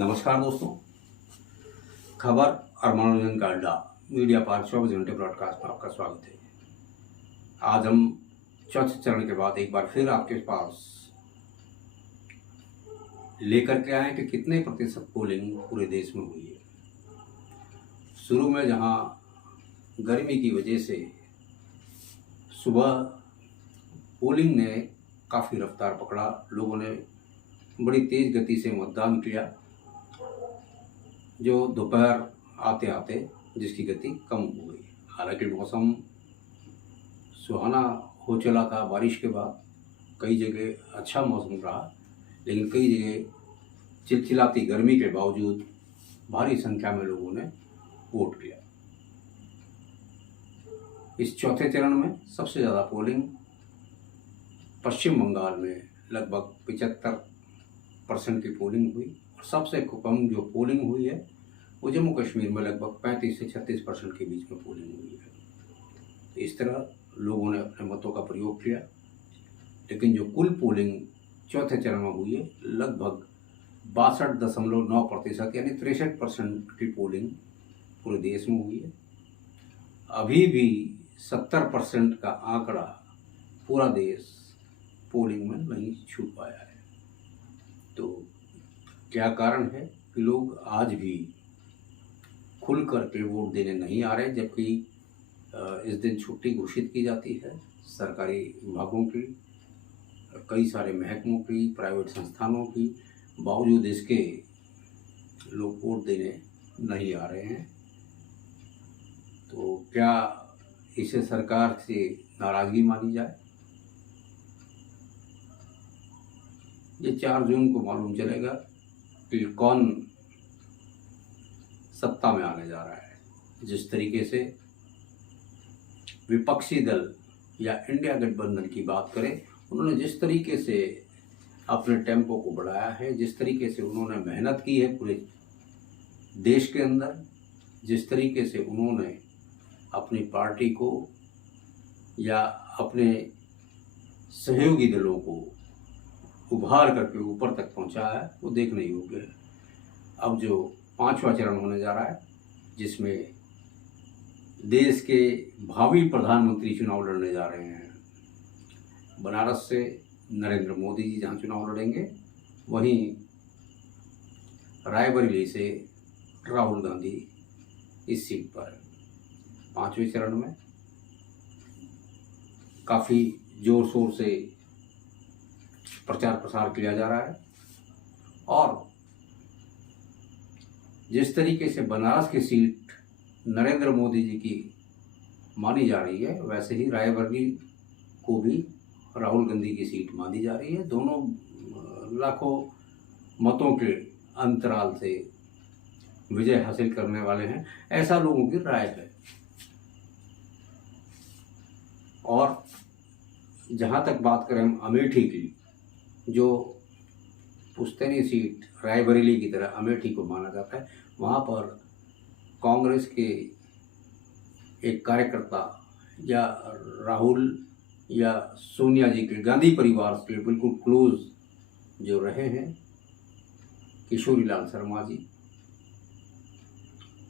नमस्कार दोस्तों, खबर और मनोरंजन का अड्डा मीडिया पार्क 24 घंटे ब्रॉडकास्ट में आपका स्वागत है। आज हम चौथे चरण के बाद एक बार फिर आपके पास लेकर के आए कि कितने प्रतिशत पोलिंग पूरे देश में हुई है। शुरू में जहां गर्मी की वजह से सुबह पोलिंग ने काफ़ी रफ्तार पकड़ा, लोगों ने बड़ी तेज़ गति से मतदान किया, जो दोपहर आते आते जिसकी गति कम हो गई। हालांकि मौसम सुहाना हो चला था, बारिश के बाद कई जगह अच्छा मौसम रहा, लेकिन कई जगह चिलचिलाती गर्मी के बावजूद भारी संख्या में लोगों ने वोट किया। इस चौथे चरण में सबसे ज़्यादा पोलिंग पश्चिम बंगाल में लगभग 75% की पोलिंग हुई और सबसे कम जो पोलिंग हुई है वो जम्मू कश्मीर में लगभग 35 से 36% के बीच में पोलिंग हुई है। तो इस तरह लोगों ने अपने मतों का प्रयोग किया, लेकिन जो कुल पोलिंग चौथे चरण में हुई है लगभग 62.9% यानी 63% की पोलिंग पूरे देश में हुई है। अभी भी 70% का आंकड़ा पूरा देश पोलिंग में नहीं छू पाया है। तो क्या कारण है कि लोग आज भी खुल करके वोट देने नहीं आ रहे, जबकि इस दिन छुट्टी घोषित की जाती है सरकारी विभागों की, कई सारे महकमों की, प्राइवेट संस्थानों की, बावजूद इसके लोग वोट देने नहीं आ रहे हैं। तो क्या इसे सरकार से नाराज़गी मानी जाए? ये 4 जून को मालूम चलेगा कि कौन सत्ता में आने जा रहा है। जिस तरीके से विपक्षी दल या इंडिया गठबंधन की बात करें, उन्होंने जिस तरीके से अपने टेम्पो को बढ़ाया है, जिस तरीके से उन्होंने मेहनत की है पूरे देश के अंदर, जिस तरीके से उन्होंने अपनी पार्टी को या अपने सहयोगी दलों को उभार करके ऊपर तक पहुंचाया है, वो देखने योग्य है। अब जो 5वां चरण होने जा रहा है, जिसमें देश के भावी प्रधानमंत्री चुनाव लड़ने जा रहे हैं। बनारस से नरेंद्र मोदी जी जहाँ चुनाव लड़ेंगे, वहीं रायबरेली से राहुल गांधी इस सीट पर 5वें चरण में काफ़ी जोर शोर से प्रचार प्रसार किया जा रहा है। और जिस तरीके से बनारस की सीट नरेंद्र मोदी जी की मानी जा रही है, वैसे ही रायबरेली को भी राहुल गांधी की सीट मानी जा रही है। दोनों लाखों मतों के अंतराल से विजय हासिल करने वाले हैं, ऐसा लोगों की राय है। और जहाँ तक बात करें हम अमेठी की, जो पुश्तैनी सीट रायबरेली की तरह अमेठी को माना जाता है, वहाँ पर कांग्रेस के एक कार्यकर्ता या राहुल या सोनिया जी के गांधी परिवार से बिल्कुल क्लोज जो रहे हैं किशोरी लाल शर्मा जी,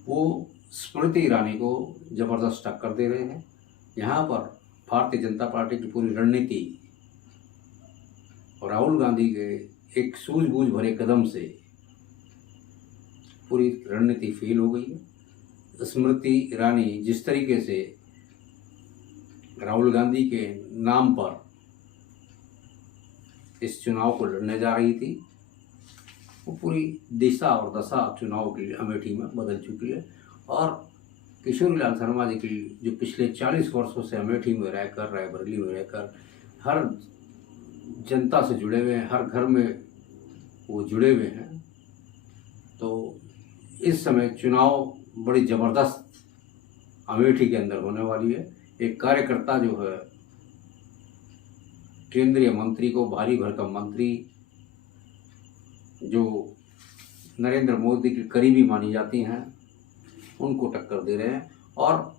वो स्मृति ईरानी को ज़बरदस्त टक्कर दे रहे हैं। यहाँ पर भारतीय जनता पार्टी की पूरी रणनीति और राहुल गांधी के एक सूझबूझ भरे कदम से पूरी रणनीति फेल हो गई है। स्मृति ईरानी जिस तरीके से राहुल गांधी के नाम पर इस चुनाव को लड़ने जा रही थी, वो पूरी दिशा और दशा चुनाव की अमेठी में बदल चुकी है। और किशोरी लाल शर्मा जी की जो पिछले 40 वर्षों से अमेठी में रहकर, रायबरेली में रहकर हर जनता से जुड़े हुए हैं, हर घर में वो जुड़े हुए हैं, तो इस समय चुनाव बड़ी ज़बरदस्त अमेठी के अंदर होने वाली है। एक कार्यकर्ता जो है केंद्रीय मंत्री को, भारी भरकम मंत्री जो नरेंद्र मोदी की करीबी मानी जाती हैं, उनको टक्कर दे रहे हैं। और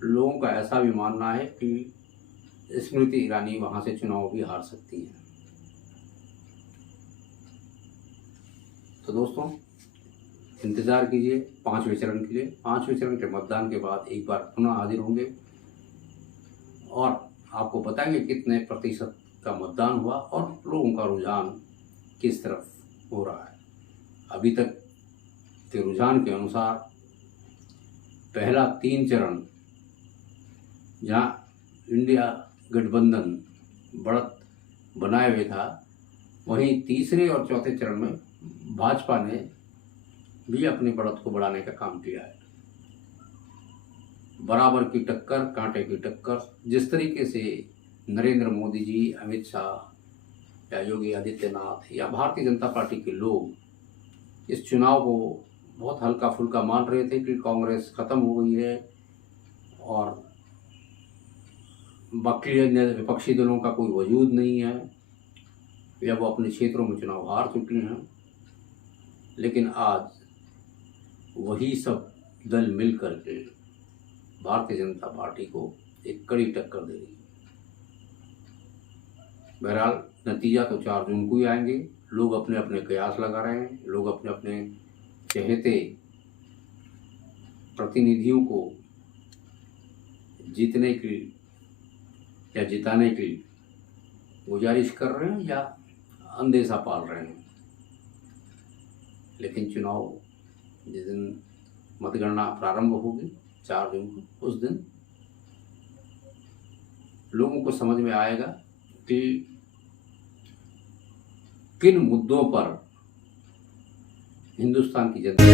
लोगों का ऐसा भी मानना है कि स्मृति ईरानी वहाँ से चुनाव भी हार सकती हैं। तो दोस्तों, इंतज़ार कीजिए 5वें चरण के लिए। 5वें चरण के मतदान के बाद एक बार पुनः हाजिर होंगे और आपको बताएंगे कितने प्रतिशत का मतदान हुआ और लोगों का रुझान किस तरफ हो रहा है। अभी तक के रुझान के अनुसार पहला 3 चरण जहां इंडिया गठबंधन बढ़त बनाए हुए था, वहीं तीसरे और चौथे चरण में भाजपा ने भी अपनी बढ़त को बढ़ाने का काम किया है। बराबर की टक्कर, कांटे की टक्कर। जिस तरीके से नरेंद्र मोदी जी, अमित शाह या योगी आदित्यनाथ या भारतीय जनता पार्टी के लोग इस चुनाव को बहुत हल्का फुल्का मान रहे थे कि कांग्रेस खत्म हो गई है और बाकी विपक्षी दलों का कोई वजूद नहीं है या वो अपने क्षेत्रों में चुनाव हार चुके हैं, लेकिन आज वही सब दल मिल करके भारतीय जनता पार्टी को एक कड़ी टक्कर दे रही है। बहरहाल नतीजा तो 4 जून को ही आएंगे। लोग अपने अपने कयास लगा रहे हैं, लोग अपने अपने चहेते प्रतिनिधियों को जीतने की या जिताने की गुजारिश कर रहे हैं या अंदेशा पाल रहे हैं। लेकिन चुनाव जिस दिन मतगणना प्रारंभ होगी 4 जून को, उस दिन लोगों को समझ में आएगा कि किन मुद्दों पर हिंदुस्तान की जनता